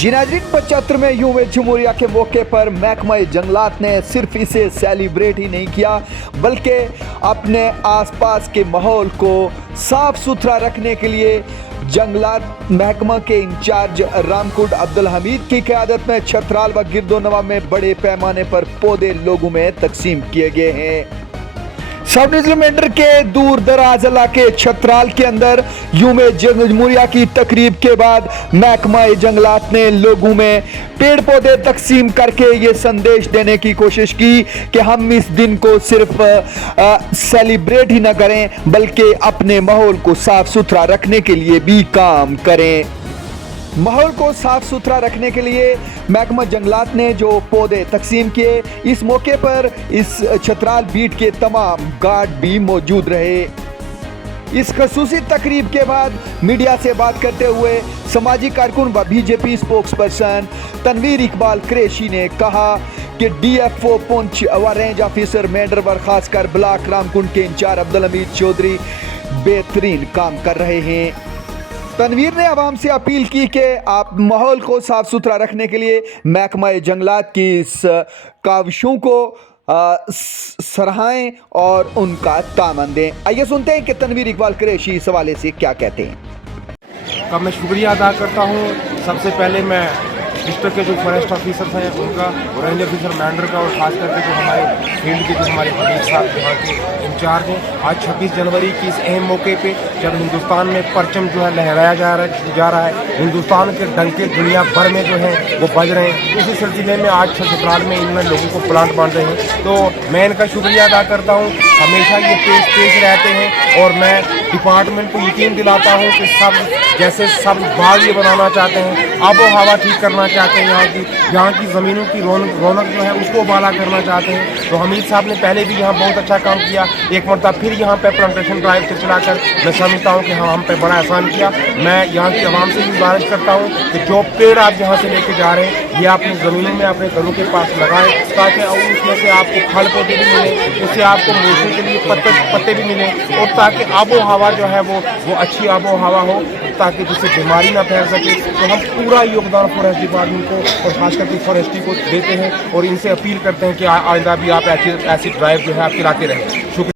जी नाज़रीन, 75वें यूं जमहूरिया के मौके पर महकमा जंगलात ने सिर्फ इसे सेलिब्रेट ही नहीं किया बल्कि अपने आसपास के माहौल को साफ सुथरा रखने के लिए जंगलात महकमा के इंचार्ज रामकुट अब्दुल हमीद की क़यादत में छतराल व गिरदोनवा में बड़े पैमाने पर पौधे लोगों में तकसीम किए गए हैं। सब डिविजन के दूर दराज इलाके छतराल के अंदर यूं जमहूरिया की तकरीब के बाद महकमा जंगलात ने लोगों में पेड़ पौधे तकसीम करके ये संदेश देने की कोशिश की कि हम इस दिन को सिर्फ सेलिब्रेट ही ना करें बल्कि अपने माहौल को साफ सुथरा रखने के लिए भी काम करें। माहौल को साफ सुथरा रखने के लिए महकमा जंगलात ने जो पौधे तकसीम किए, इस मौके पर इस छतराल बीट के तमाम गार्ड भी मौजूद रहे। इस खसूसी तकरीब के बाद मीडिया से बात करते हुए समाजी कारकुन व BJP spokesperson Tanveer Iqbal Qureshi ने कहा कि DFO पुंछ व रेंज ऑफिसर मेंढरवर खासकर ब्लॉक रामकुंड के इंचार्ज अब्दुल हमीद चौधरी बेहतरीन काम कर रहे हैं। तनवीर ने आवाम से अपील की कि आप माहौल को साफ सुथरा रखने के लिए महकमा जंगलात की इस काविशों को सराहें और उनका तामन दें। आइए सुनते हैं कि तनवीर इकबाल कुरैशी इस हवाले से क्या कहते हैं। का मैं शुक्रिया अदा करता हूँ। सबसे पहले मैं डिस्ट्रिक्ट के जो फॉरेस्ट ऑफिसर्स हैं उनका और रेंज ऑफिसर मैंडर का और ख़ास करके जो हमारे फील्ड के जो हमारे हमीद साहब यहाँ के इंचार्ज हैं। आज 26 जनवरी की इस अहम मौके पे जब हिंदुस्तान में परचम जो है लहराया जा रहा है, हिंदुस्तान के डंके दुनिया भर में जो है वो बज रहे हैं, इसी सिलसिले में आज छतराल में इनमें लोगों को प्लांट बांट रहे हैं। तो मैं इनका शुक्रिया अदा करता हूँ। हमेशा ये पेश रहते हैं और मैं डिपार्टमेंट को यकीन दिलाता हूँ कि सब जैसे सब बाग ये बनाना चाहते हैं, आबो हवा ठीक करना चाहते हैं, यहाँ की ज़मीनों की रौनक जो है उसको बाला करना चाहते हैं। तो हमीद साहब ने पहले भी यहाँ बहुत अच्छा काम किया, एक मरतबा फिर यहाँ पे प्लांटेशन ड्राइव से चलाकर मैं समझता हूँ कि हाँ हम पे बड़ा एहसान किया। मैं यहाँ की आवाम से भी गुजारिश करता हूँ कि जो पेड़ आप यहाँ से लेके जा रहे हैं ये अपनी ज़मीनों में अपने घरों के पास लगाएं ताकि उसमें से आपको फल पौधे भी मिले, उससे आपको मौसम के लिए पत्ते भी मिले और ताकि आबो हवा जो है वो अच्छी आबो हवा हो ताकि जिससे बीमारी ना फैल सके। तो हम पूरा योगदान फॉरेस्ट डिपार्टमेंट को और खास करके फॉरेस्ट्री को देते हैं और इनसे अपील करते हैं कि आइंदा भी आप ऐसी ड्राइव जो है आप चलाते रहें। शुक्रिया।